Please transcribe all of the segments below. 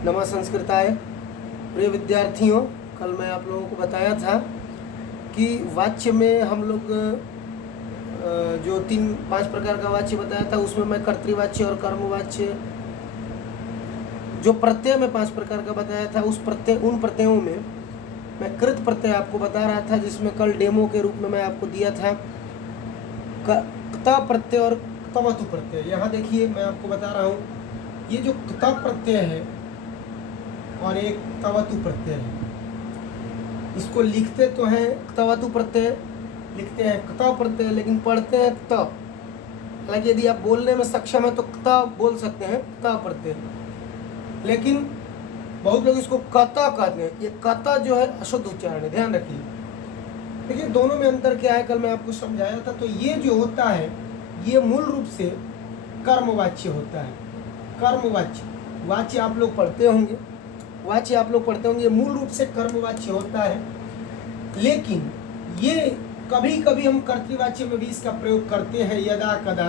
नमः संस्कृताय। प्रिय विद्यार्थियों, कल मैं आप लोगों को बताया था कि वाच्य में हम लोग जो 5 प्रकार का वाच्य बताया था, उसमें मैं कर्तृवाच्य और कर्मवाच्य, जो प्रत्यय में 5 प्रकार का बताया था, उन प्रत्ययों में मैं कृत प्रत्यय आपको बता रहा था, जिसमें कल डेमो के रूप में मैं आपको दिया था क्ता प्रत्यय और क्तवतु प्रत्यय। यहाँ देखिए, मैं आपको बता रहा हूँ, ये जो क्ता प्रत्यय है और एक क्तवतु प्रत्यय है, इसको लिखते तो हैं क्तवतु प्रत्यय, लिखते हैं क्ता प्रत्यय, लेकिन पढ़ते हैं क्त। हालांकि यदि आप बोलने में सक्षम है तो क्ता बोल सकते हैं, क्ता प्रत्यय, लेकिन बहुत लोग इसको कता कहते हैं। ये कता जो है अशुद्ध उच्चारण है, ध्यान रखिए। देखिए दोनों में अंतर क्या है, कल मैं आपको समझाया था। तो ये जो होता है, ये मूल रूप से कर्मवाच्य होता है। कर्मवाच्य, वाच्य आप लोग पढ़ते होंगे, वाच्य आप लोग पढ़ते होंगे, मूल रूप से कर्मवाच्य होता है। लेकिन ये कभी कभी हम कर्तृवाच्य में भी इसका प्रयोग करते हैं, यदा कदा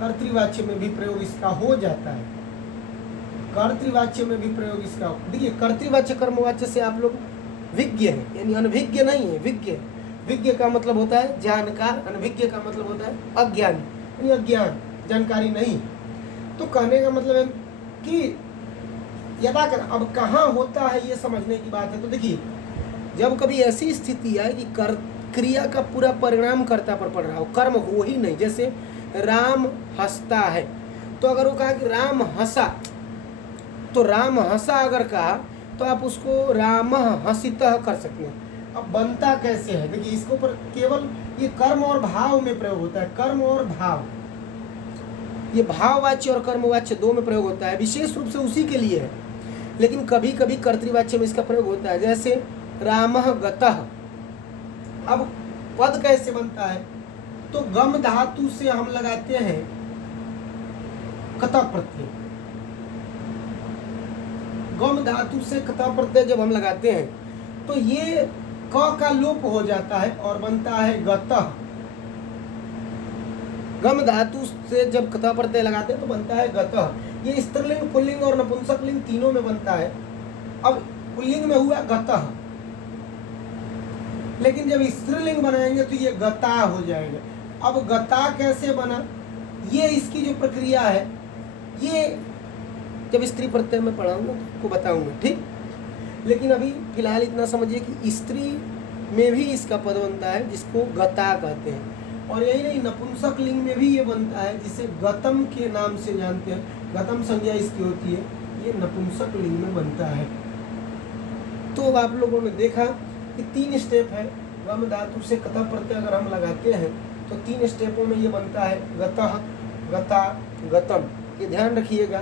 कर्तृवाच्य में भी प्रयोग इसका हो जाता है। कर्तृवाच्य में भी प्रयोग इसका, देखिए कर्तृवाच्य कर्मवाच्य से आप लोग विज्ञ हैं, यानी अनभिज्ञ नहीं है, विज्ञ। विज्ञ का मतलब होता है जानकार, अनभिज्ञ का मतलब होता है अज्ञानी, यानी अज्ञान, जानकारी नहीं। तो कहने का मतलब है कि यदा कर, अब कहाँ होता है ये समझने की बात है। तो देखिए, जब कभी ऐसी स्थिति आए कि क्रिया का पूरा परिणाम कर्ता पर पड़ रहा हो, कर्म हो ही नहीं, जैसे राम हंसता है, तो अगर वो कहा कि राम हंसा, तो राम हंसा अगर कहा तो आप उसको राम हंसितः कर सकते हैं। अब बनता कैसे है, देखिए इसको पर केवल ये कर्म और भाव में प्रयोग होता है। कर्म और भाव, ये भाववाच्य और कर्मवाच्य दो में प्रयोग होता है, विशेष रूप से उसी के लिए है। लेकिन कभी कभी कर्तृवाच्य में इसका प्रयोग होता है, जैसे रामः गतः। अब पद कैसे बनता है, तो गम धातु से हम लगाते हैं कता प्रत्यय। गम धातु से कता प्रत्यय जब हम लगाते हैं तो ये क का लोप हो जाता है और बनता है गतः। गम धातु से जब कता प्रत्यय लगाते हैं तो बनता है गतः। ये स्त्रीलिंग, पुल्लिंग और नपुंसकलिंग तीनों में बनता है। अब पुल्लिंग में हुआ गतः, लेकिन जब स्त्रीलिंग बनाएंगे तो ये गता हो जाएगा। अब गता कैसे बना, ये इसकी जो प्रक्रिया है, ये जब स्त्री प्रत्यय में पढ़ाऊंगा तो आपको बताऊंगा, ठीक। लेकिन अभी फिलहाल इतना समझिए कि स्त्री में भी इसका पद बनता है, जिसको गता कहते हैं। और यही नहीं, नपुंसक लिंग में भी ये बनता है, जिसे गतम के नाम से जानते हैं। गतम संज्ञा इसकी होती है, ये नपुंसक लिंग में बनता है। तो आप लोगों ने देखा कि 3 स्टेप है। गम धातु से कथा प्रत्यय अगर हम लगाते हैं तो 3 स्टेपों में ये बनता है, गतः, गता, गतम। ये ध्यान रखिएगा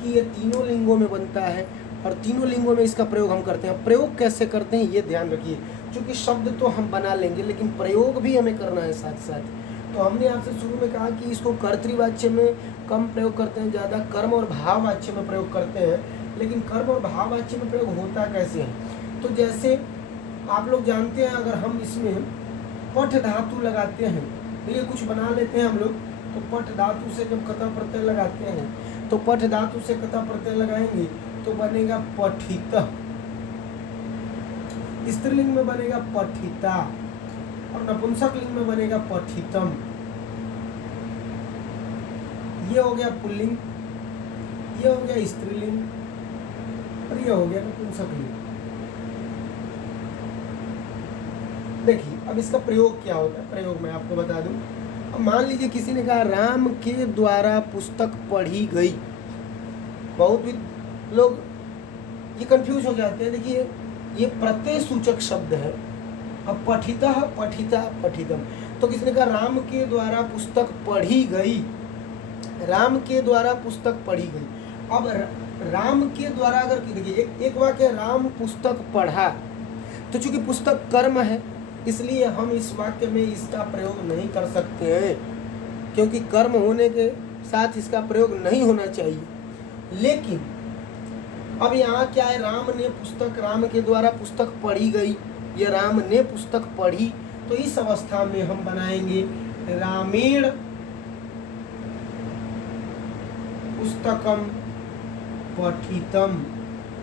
कि ये तीनों लिंगों में बनता है और तीनों लिंगों में इसका प्रयोग हम करते हैं। प्रयोग कैसे करते हैं ये ध्यान रखिए, क्योंकि शब्द तो हम बना लेंगे लेकिन प्रयोग भी हमें करना है साथ साथ। तो हमने आपसे शुरू में कहा कि इसको कर्तृवाच्य में कम प्रयोग करते हैं, ज़्यादा कर्म और भाववाच्य में प्रयोग करते हैं। लेकिन कर्म और भाववाच्य में प्रयोग होता कैसे है, तो जैसे आप लोग जानते हैं, अगर हम इसमें पठ धातु लगाते हैं, तो ये कुछ बना लेते हैं हम लोग, तो पठ धातु से जब कथा प्रत्यय लगाते हैं तो पठ धातु से कथा प्रत्यय लगाएंगे तो बनेगा पठितः, स्त्रीलिंग में बनेगा पठिता और नपुंसक लिंग में बनेगा पठितम। ये हो गया पुल्लिंग, ये हो गया स्त्रीलिंग और ये हो गया नपुंसक लिंग। देखिए अब इसका प्रयोग क्या होता है, प्रयोग मैं आपको बता दूं। अब मान लीजिए किसी ने कहा राम के द्वारा पुस्तक पढ़ी गई। बहुत भी लोग ये कंफ्यूज हो जाते हैं। देखिए ये प्रत्यय सूचक शब्द है। अब पठिता, पठिता, पठितम, तो किसी ने कहा राम के द्वारा पुस्तक पढ़ी गई, राम के द्वारा पुस्तक पढ़ी गई। अब राम के द्वारा अगर देखिए एक वाक्य राम पुस्तक पढ़ा, तो चूंकि पुस्तक कर्म है इसलिए हम इस वाक्य में इसका प्रयोग नहीं कर सकते हैं, क्योंकि कर्म होने के साथ इसका प्रयोग नहीं होना चाहिए। लेकिन अब यहाँ क्या है, राम ने पुस्तक, राम के द्वारा पुस्तक पढ़ी गई, ये राम ने पुस्तक पढ़ी, तो इस अवस्था में हम बनाएंगे रामेण पुस्तकम पठितम।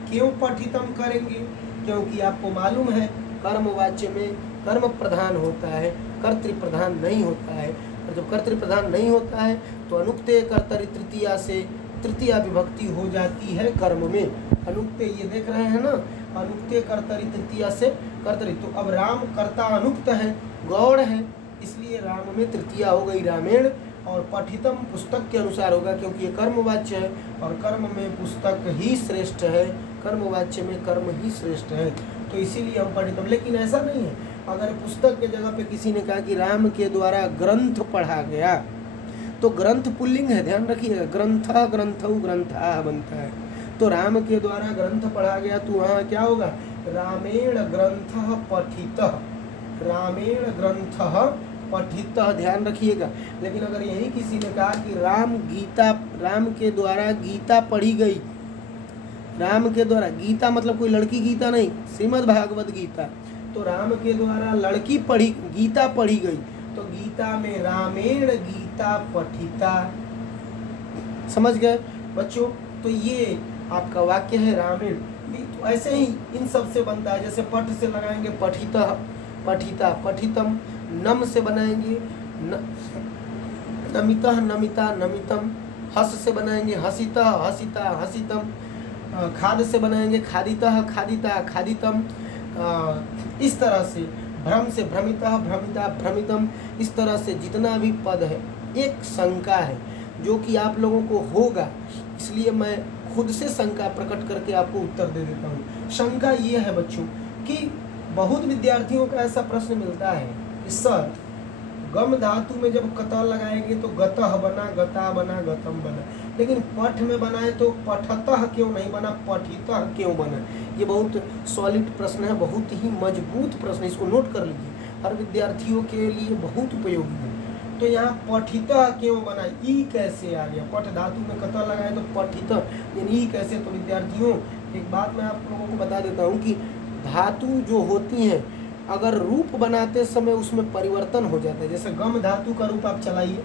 क्यों पठितम करेंगे? क्योंकि आपको मालूम है कर्मवाच्य में कर्म प्रधान होता है, कर्तृ प्रधान नहीं होता है। और जब कर्तृ प्रधान नहीं होता है तो अनुक्ते कर्तरि तृतीया से तृतीया विभक्ति हो जाती है कर्म में। अनुक्ते ये देख रहे हैं ना, अनुक्ते कर्तरि तृतीया से कर्तरि। तो अब राम कर्ता अनुक्त है, गौड़ है, इसलिए राम में तृतीया हो गई रामेण। और पठितम पुस्तक के अनुसार होगा क्योंकि ये कर्मवाच्य है और कर्म में पुस्तक ही श्रेष्ठ है, कर्मवाच्य में कर्म ही श्रेष्ठ है, तो इसीलिए हम पठितम। लेकिन ऐसा नहीं है, अगर पुस्तक के जगह पे किसी ने कहा कि राम के द्वारा ग्रंथ पढ़ा गया, तो ग्रंथ पुल्लिंग है, ध्यान रखिएगा, ग्रंथा ग्रंथौ ग्रंथा बनता है। तो राम के द्वारा ग्रंथ पढ़ा गया तो वहाँ क्या होगा? रामेण ग्रंथः पठितः, रामेण ग्रंथः पठितः, ध्यान रखिएगा। लेकिन अगर यही किसी ने कहा कि राम के द्वारा गीता पढ़ी गई, राम के द्वारा, गीता मतलब कोई लड़की गीता नहीं, श्रीमद् भागवत गीता, तो राम के द्वारा लड़की गीता पढ़ी गई, तो गीता में रामेण गीता पठिता। समझ गए बच्चों? तो ये आपका वाक्य है रामेण। तो ऐसे ही इन सब से बनता है, जैसे पठ से लगाएंगे पठिता पठिता, पठितम, नम से बनाएंगे नमिता नमिता नमितम, हस से बनाएंगे हसिता हसिता हसितम, खाद से बनाएंगे खादिता खादिता खादितम, इस तरह से भ्रम से भ्रमिता भ्रमिता भ्रमितम। इस तरह से जितना भी पद है एक शंका है जो कि आप लोगों को होगा, इसलिए मैं खुद से शंका प्रकट करके आपको उत्तर दे देता हूँ। शंका ये है बच्चों कि बहुत विद्यार्थियों का ऐसा प्रश्न मिलता है कि सर गम धातु में जब कत लगाएंगे तो गतः बना, गता बना, गतम बना, लेकिन पठ में बनाए तो पठतः क्यों नहीं बना, पठितः क्यों बना? ये बहुत सॉलिड प्रश्न है, बहुत ही मजबूत प्रश्न है, इसको नोट कर लीजिए, हर विद्यार्थियों के लिए बहुत उपयोगी है। तो यहाँ पठितः क्यों बना, ई कैसे आ गया? पठ धातु में कत लगाए तो पठितः, यानी ई कैसे? तो विद्यार्थियों एक बात मैं आप लोगों को बता देता हूँ कि धातु जो होती हैं अगर रूप बनाते समय उसमें परिवर्तन हो जाता है। जैसे गम धातु का रूप आप चलाइए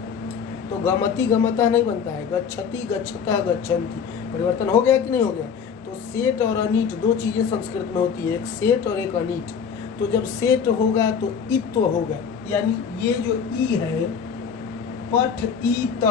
तो गमति गमतः नहीं बनता है, गच्छति गच्छतः गच्छन्ति, परिवर्तन हो गया कि नहीं हो गया? तो सेट और अनीट दो चीज़ें संस्कृत में होती है, एक सेट और एक अनीट। तो जब सेट होगा तो इत्व होगा, यानी ये जो ई है पठ ईत,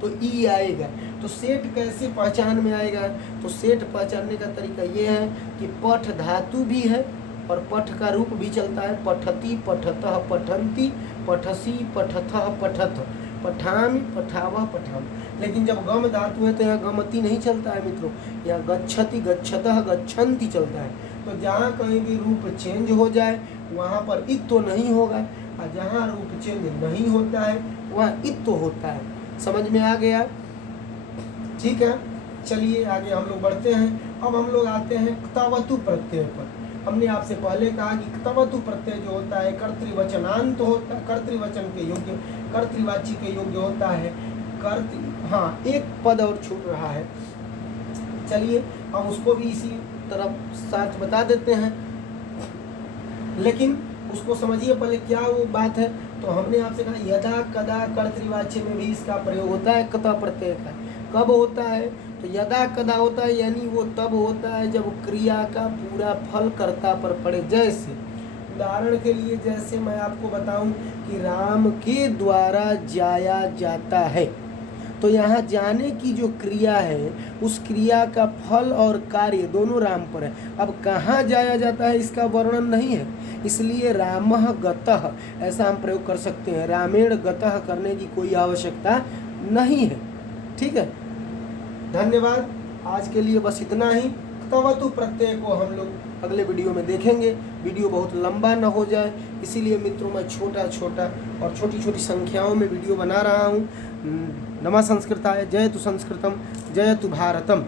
तो ई आएगा। तो सेट कैसे पहचान में आएगा? तो सेट पहचानने का तरीका ये है कि पठ धातु भी है और पठ का रूप भी चलता है, पठति पठतः पठन्ति, पठसी पठथः पठत, पठामि पठावः पठामि। लेकिन जब गम धातु है तो यहाँ गमति नहीं चलता है मित्रों, यहाँ गच्छति गच्छतः गच्छन्ति चलता है। तो जहाँ कहीं भी रूप चेंज हो जाए वहाँ पर इत्व नहीं होगा, और जहाँ रूप चेंज नहीं होता है वहाँ इत्व होता है। समझ में आ गया? ठीक है, चलिए आगे हम लोग बढ़ते हैं। अब हम लोग आते हैं क्तवतु प्रत्यय पर। हमने आपसे पहले कहा कि क्तवतु प्रत्यय जो होता है कर्तृवचनांत होता है, कर्तृवचन के योग्य, कर्तृवाची के योग्य होता है। हाँ, एक पद और छूट रहा है, चलिए हम उसको भी इसी तरफ साथ बता देते हैं, लेकिन उसको समझिए पहले क्या वो बात है। तो हमने आपसे कहा यदा कदा कर्तृवाच्य में भी इसका प्रयोग होता है क्त प्रत्यय का। कब होता है? तो यदा कदा होता है, यानी वो तब होता है जब क्रिया का पूरा फल कर्ता पर पड़े। जैसे उदाहरण के लिए, जैसे मैं आपको बताऊं कि राम के द्वारा जाया जाता है, तो यहाँ जाने की जो क्रिया है उस क्रिया का फल और कार्य दोनों राम पर है। अब कहाँ जाया जाता है इसका वर्णन नहीं है, इसलिए रामः गतः ऐसा हम प्रयोग कर सकते हैं। रामेण गतः करने की कोई आवश्यकता नहीं है। ठीक है, धन्यवाद। आज के लिए बस इतना ही। क्तवतु प्रत्यय को हम लोग अगले वीडियो में देखेंगे। वीडियो बहुत लंबा न हो जाए, इसीलिए मित्रों मैं छोटा छोटा और छोटी छोटी संख्याओं में वीडियो बना रहा हूँ। नमः संस्कृताय, जयतु संस्कृतम, जयतु भारतम।